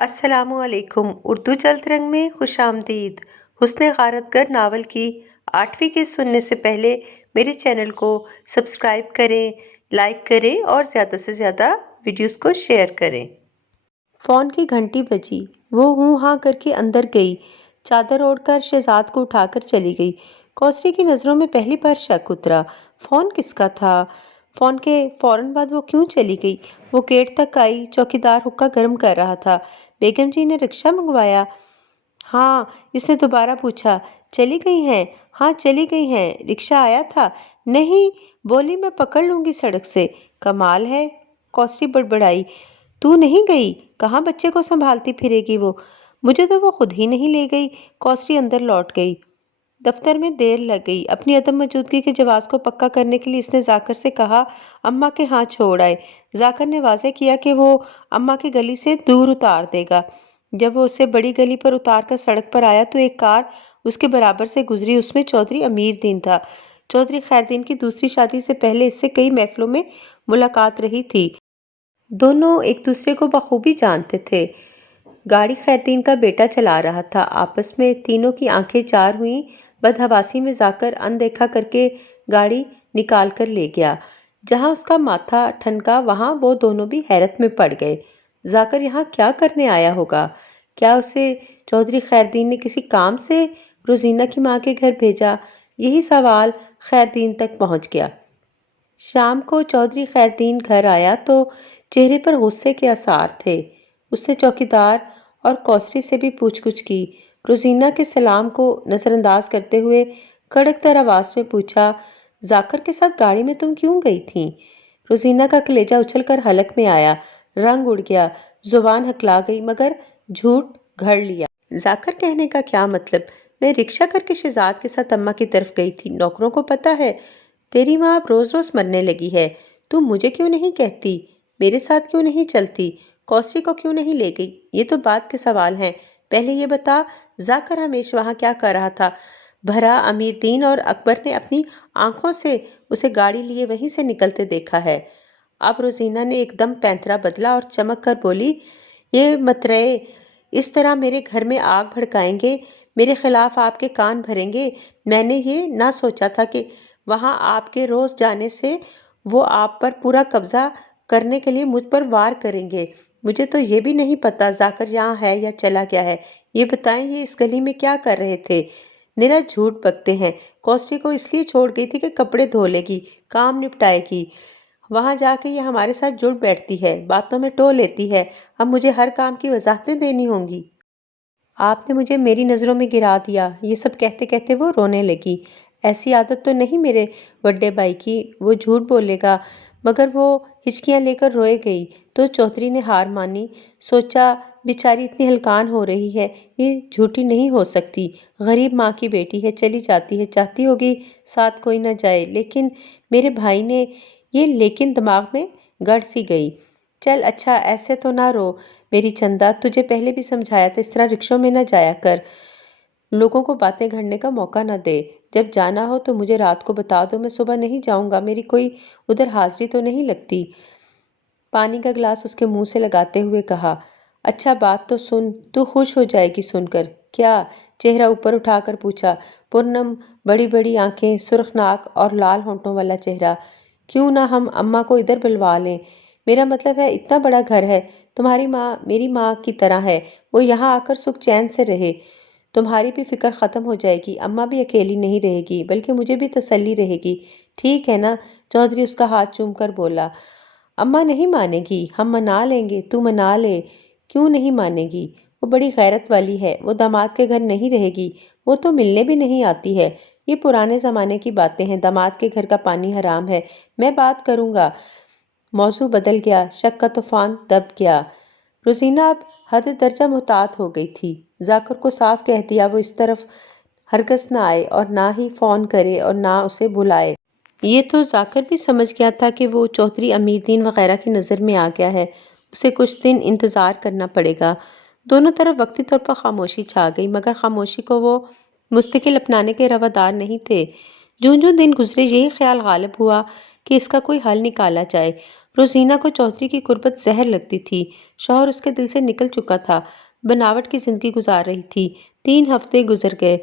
السلام علیکم۔ اردو چلت رنگ میں خوش آمدید۔ حسن غارت گر ناول کی 8ویں قسط سننے سے پہلے میرے چینل کو سبسکرائب کریں، لائک کریں اور زیادہ سے زیادہ ویڈیوز کو شیئر کریں۔ فون کی گھنٹی بجی۔ وہ ہوں ہاں کر کے اندر گئی، چادر اوڑھ کر شہزاد کو اٹھا کر چلی گئی۔ کوثری کی نظروں میں پہلی بار شک اترا۔ فون کس کا تھا؟ فون کے فوراً بعد وہ کیوں چلی گئی؟ وہ گیٹ تک آئی، چوکیدار حقہ گرم کر رہا تھا۔ بیگم جی نے رکشہ منگوایا؟ ہاں، اس نے دوبارہ پوچھا۔ چلی گئی ہیں؟ ہاں چلی گئی ہیں۔ رکشہ آیا تھا؟ نہیں، بولی میں پکڑ لوں گی سڑک سے۔ کمال ہے، کوثری بڑبڑائی۔ تو نہیں گئی؟ کہاں بچے کو سنبھالتی پھرے گی وہ؟ مجھے تو وہ خود ہی نہیں لے گئی۔ کوثری اندر لوٹ گئی۔ دفتر میں دیر لگ گئی۔ اپنی عدم موجودگی کے جواز کو پکا کرنے کے لیے اس نے ذاکر سے کہا اماں کے ہاں چھوڑ آئے۔ ذاکر نے واضح کیا کہ وہ اماں کی گلی سے دور اتار دے گا۔ جب وہ اسے بڑی گلی پر اتار کر سڑک پر آیا تو ایک کار اس کے برابر سے گزری۔ اس میں چودھری امیر دین تھا۔ چودھری خیر دین کی دوسری شادی سے پہلے اس سے کئی محفلوں میں ملاقات رہی تھی۔ دونوں ایک دوسرے کو بخوبی جانتے تھے۔ گاڑی خیر دین کا بیٹا چلا رہا تھا۔ آپس میں تینوں کی آنکھیں چار ہوئیں۔ بدحواسی میں ذاکر اندیکھا کر کے گاڑی نکال کر لے گیا۔ جہاں اس کا ماتھا ٹھنکا وہاں وہ دونوں بھی حیرت میں پڑ گئے۔ ذاکر یہاں کیا کرنے آیا ہوگا؟ کیا اسے چودھری خیر دین نے کسی کام سے روزینہ کی ماں کے گھر بھیجا؟ یہی سوال خیر دین تک پہنچ گیا۔ شام کو چودھری خیر دین گھر آیا تو چہرے پر غصے کے آثار تھے۔ اس نے چوکیدار اور کوثری سے بھی پوچھ گچھ کی۔ روزینہ کے سلام کو نظر انداز کرتے ہوئے کڑک تر آواز میں پوچھا، ذاکر کے ساتھ گاڑی میں تم کیوں گئی تھیں؟ روزینہ کا کلیجہ اچھل کر حلق میں آیا، رنگ اڑ گیا، زبان ہکلا گئی، مگر جھوٹ گھڑ لیا۔ ذاکر کہنے کا کیا مطلب؟ میں رکشہ کر کے شہزاد کے ساتھ اماں کی طرف گئی تھی۔ نوکروں کو پتہ ہے تیری ماں اب روز روز مرنے لگی ہے۔ تم مجھے کیوں نہیں کہتی؟ میرے ساتھ کیوں نہیں چلتی؟ کوثری کو کیوں نہیں لے گئی؟ یہ تو بات کے سوال ہیں۔ پہلے یہ بتا ذاکر ہمیش وہاں کیا کر رہا تھا؟ بھرا امیر دین اور اکبر نے اپنی آنکھوں سے اسے گاڑی لیے وہیں سے نکلتے دیکھا ہے۔ اب روزینہ نے ایک دم پینترا بدلا اور چمک کر بولی، یہ مترے اس طرح میرے گھر میں آگ بھڑکائیں گے، میرے خلاف آپ کے کان بھریں گے۔ میں نے یہ نہ سوچا تھا کہ وہاں آپ کے روز جانے سے وہ آپ پر پورا قبضہ کرنے کے لیے مجھ پر وار کریں گے۔ مجھے تو یہ بھی نہیں پتا ذاکر یہاں ہے یا چلا گیا ہے۔ یہ بتائیں یہ اس گلی میں کیا کر رہے تھے؟ نرا جھوٹ بکتے ہیں۔ کوثری کو اس لیے چھوڑ گئی تھی کہ کپڑے دھو لے گی، کام نپٹائے گی۔ وہاں جا کے یہ ہمارے ساتھ جڑ بیٹھتی ہے، باتوں میں ٹو لیتی ہے۔ اب مجھے ہر کام کی وضاحتیں دینی ہوں گی۔ آپ نے مجھے میری نظروں میں گرا دیا۔ یہ سب کہتے کہتے وہ رونے لگی۔ ایسی عادت تو نہیں میرے بڑے بھائی کی، وہ جھوٹ بولے گا۔ مگر وہ ہچکیاں لے کر روئے گئی تو چودھری نے ہار مانی۔ سوچا بیچاری اتنی ہلکان ہو رہی ہے، یہ جھوٹی نہیں ہو سکتی۔ غریب ماں کی بیٹی ہے، چلی جاتی ہے، چاہتی ہوگی ساتھ کوئی نہ جائے۔ لیکن میرے بھائی نے یہ لیکن دماغ میں گڑ سی گئی۔ چل اچھا ایسے تو نہ رو میری چندا، تجھے پہلے بھی سمجھایا تھا اس طرح رکشوں میں نہ جایا کر، لوگوں کو باتیں گھڑنے کا موقع نہ دے۔ جب جانا ہو تو مجھے رات کو بتا دو، میں صبح نہیں جاؤں گا، میری کوئی ادھر حاضری تو نہیں لگتی۔ پانی کا گلاس اس کے منہ سے لگاتے ہوئے کہا، اچھا بات تو سن، تو خوش ہو جائے گی سن کر۔ کیا؟ چہرہ اوپر اٹھا کر پوچھا۔ پرنم بڑی بڑی آنکھیں، سرخ ناک اور لال ہونٹوں والا چہرہ۔ کیوں نہ ہم اماں کو ادھر بلوا لیں؟ میرا مطلب ہے اتنا بڑا گھر ہے، تمہاری ماں میری ماں کی طرح ہے، وہ یہاں آ کر سکھ چین سے رہے، تمہاری بھی فکر ختم ہو جائے گی، اماں بھی اکیلی نہیں رہے گی، بلکہ مجھے بھی تسلی رہے گی۔ ٹھیک ہے نا؟ چودھری اس کا ہاتھ چوم کر بولا۔ اماں نہیں مانے گی، ہم منا لیں گے، تو منا لے۔ کیوں نہیں مانے گی؟ وہ بڑی غیرت والی ہے، وہ داماد کے گھر نہیں رہے گی، وہ تو ملنے بھی نہیں آتی ہے۔ یہ پرانے زمانے کی باتیں ہیں، داماد کے گھر کا پانی حرام ہے، میں بات کروں گا۔ موضوع بدل گیا، شک کا طوفان دب گیا۔ روزینہ اب حد درجہ محتاط ہو گئی تھی۔ ذاکر کو صاف کہہ دیا وہ اس طرف ہرگز نہ آئے اور نہ ہی فون کرے اور نہ اسے بلائے۔ یہ تو ذاکر بھی سمجھ گیا تھا کہ وہ چودھری امیر دین وغیرہ کی نظر میں آ گیا ہے، اسے کچھ دن انتظار کرنا پڑے گا۔ دونوں طرف وقتی طور پر خاموشی چھا گئی، مگر خاموشی کو وہ مستقل اپنانے کے روادار نہیں تھے۔ جوں جوں دن گزرے یہی خیال غالب ہوا کہ اس کا کوئی حل نکالا جائے۔ روزینہ کو چودھری کی قربت زہر لگتی تھی۔ شوہر اس کے دل سے نکل چکا تھا، بناوٹ کی زندگی گزار رہی تھی۔ 3 ہفتے گزر گئے۔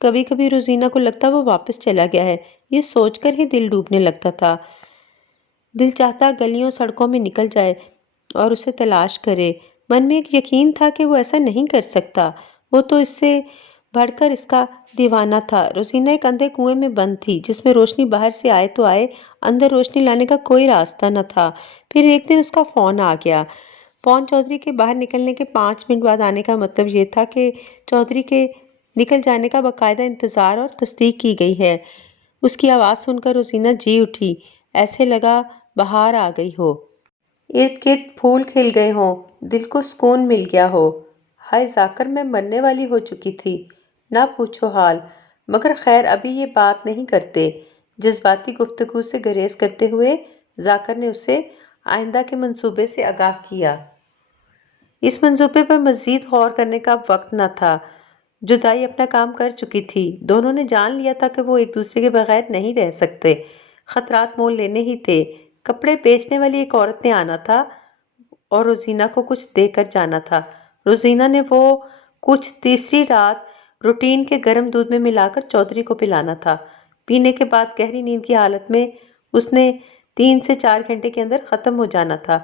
کبھی کبھی روزینہ کو لگتا وہ واپس چلا گیا ہے، یہ سوچ کر ہی دل ڈوبنے لگتا تھا۔ دل چاہتا گلیوں سڑکوں میں نکل جائے اور اسے تلاش کرے۔ من میں ایک یقین تھا کہ وہ ایسا نہیں کر سکتا، وہ تو اس سے بڑھ کر اس کا دیوانہ تھا۔ روزینہ ایک اندھے کنویں میں بند تھی جس میں روشنی باہر سے آئے تو آئے، اندر روشنی لانے کا کوئی راستہ نہ تھا۔ پھر ایک دن اس کا فون آ گیا۔ فون چودھری کے باہر نکلنے کے 5 منٹ بعد آنے کا مطلب یہ تھا کہ چودھری کے نکل جانے کا باقاعدہ انتظار اور تصدیق کی گئی ہے۔ اس کی آواز سن کر روزینہ جی اٹھی، ایسے لگا بہار آ گئی ہو، ارد گرد پھول کھل گئے ہوں، دل کو سکون مل گیا ہو۔ ہائے ذاکر، میں مرنے والی ہو چکی تھی، نہ پوچھو حال، مگر خیر ابھی یہ بات نہیں کرتے۔ جذباتی گفتگو سے گریز کرتے ہوئے ذاکر نے اسے آئندہ کے منصوبے سے آگاہ کیا۔ اس منصوبے پر مزید غور کرنے کا اب وقت نہ تھا۔ جدائی اپنا کام کر چکی تھی، دونوں نے جان لیا تھا کہ وہ ایک دوسرے کے بغیر نہیں رہ سکتے۔ خطرات مول لینے ہی تھے۔ کپڑے بیچنے والی ایک عورت نے آنا تھا اور روزینہ کو کچھ دے کر جانا تھا۔ روزینہ نے وہ کچھ تیسری رات روٹین کے گرم دودھ میں ملا کر چودھری کو پلانا تھا۔ پینے کے بعد گہری نیند کی حالت میں اس نے 3 سے 4 گھنٹے کے اندر ختم ہو جانا تھا۔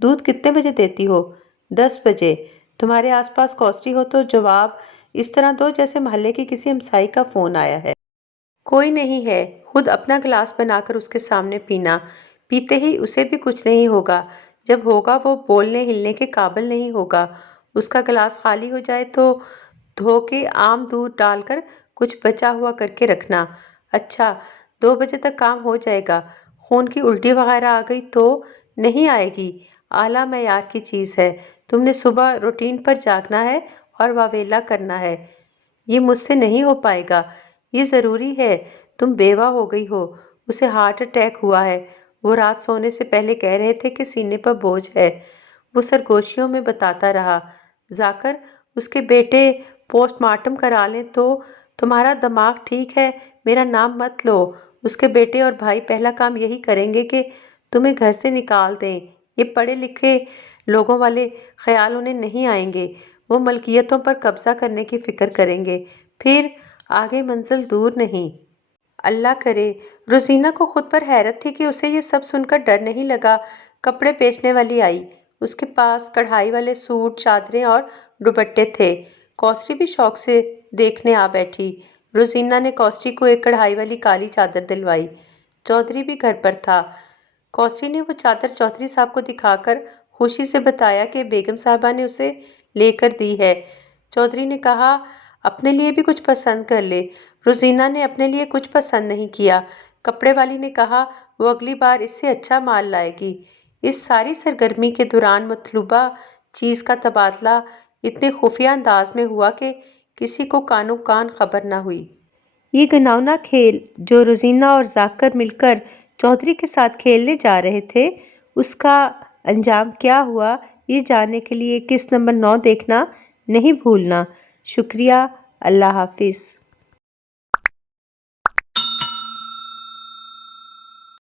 دودھ کتنے بجے دیتی ہو؟ 10 بجے۔ تمہارے آس پاس کوسری ہو تو جواب اس طرح دو جیسے محلے کی کسی ہمسائی کا فون آیا ہے۔ کوئی نہیں ہے، خود اپنا گلاس بنا کر اس کے سامنے پینا۔ پیتے ہی اسے بھی کچھ نہیں ہوگا، جب ہوگا وہ بولنے ہلنے کے قابل نہیں ہوگا۔ اس کا گلاس خالی ہو جائے تو دھو کے عام دودھ ڈال کر کچھ بچا ہوا کر کے رکھنا۔ اچھا، 2 بجے تک کام ہو جائے گا۔ خون کی الٹی وغیرہ آ گئی تو نہیں آئے گی، اعلیٰ معیار کی چیز ہے۔ تم نے صبح روٹین پر جاگنا ہے اور واویلا کرنا ہے، یہ مجھ سے نہیں ہو پائے گا۔ یہ ضروری ہے، تم بیوہ ہو گئی ہو، اسے ہارٹ اٹیک ہوا ہے۔ وہ رات سونے سے پہلے کہہ رہے تھے کہ سینے پر بوجھ ہے۔ وہ سرگوشیوں میں بتاتا رہا، ذاکر اس کے بیٹے پوسٹ مارٹم کرا لیں تو تمہارا دماغ ٹھیک ہے، میرا نام مت لو۔ اس کے بیٹے اور بھائی پہلا کام یہی کریں گے کہ تمہیں گھر سے نکال دیں۔ یہ پڑھے لکھے لوگوں والے خیال انہیں نہیں آئیں گے، وہ ملکیتوں پر قبضہ کرنے کی فکر کریں گے، پھر آگے منزل دور نہیں۔ اللہ کرے۔ روزینہ کو خود پر حیرت تھی کہ اسے یہ سب سن کر ڈر نہیں لگا۔ کپڑے بیچنے والی آئی، اس کے پاس کڑھائی والے سوٹ، چادریں اور دوپٹے تھے۔ کوسری بھی شوق سے دیکھنے آ بیٹھی۔ روزینہ نے کوسری کو ایک کڑھائی والی کالی چادر دلوائی۔ چودھری بھی گھر پر تھا۔ کوسری نے وہ چادر چودھری صاحب کو دکھا کر خوشی سے بتایا کہ بیگم صاحبہ نے اسے لے کر دی ہے۔ چودھری نے کہا اپنے لیے بھی کچھ پسند کر لے۔ روزینہ نے اپنے لیے کچھ پسند نہیں کیا۔ کپڑے والی نے کہا وہ اگلی بار اس سے اچھا مال لائے گی۔ اس ساری سرگرمی کے دوران مطلوبہ چیز کا تبادلہ اتنے خفیہ انداز میں ہوا کہ کسی کو کانوں کان خبر نہ ہوئی۔ یہ گھناؤنا کھیل جو روزینہ اور ذاکر مل کر چودھری کے ساتھ کھیلنے جا رہے تھے، اس کا انجام کیا ہوا، یہ جاننے کے لیے قسط نمبر 9 دیکھنا نہیں بھولنا۔ شکریہ، اللہ حافظ۔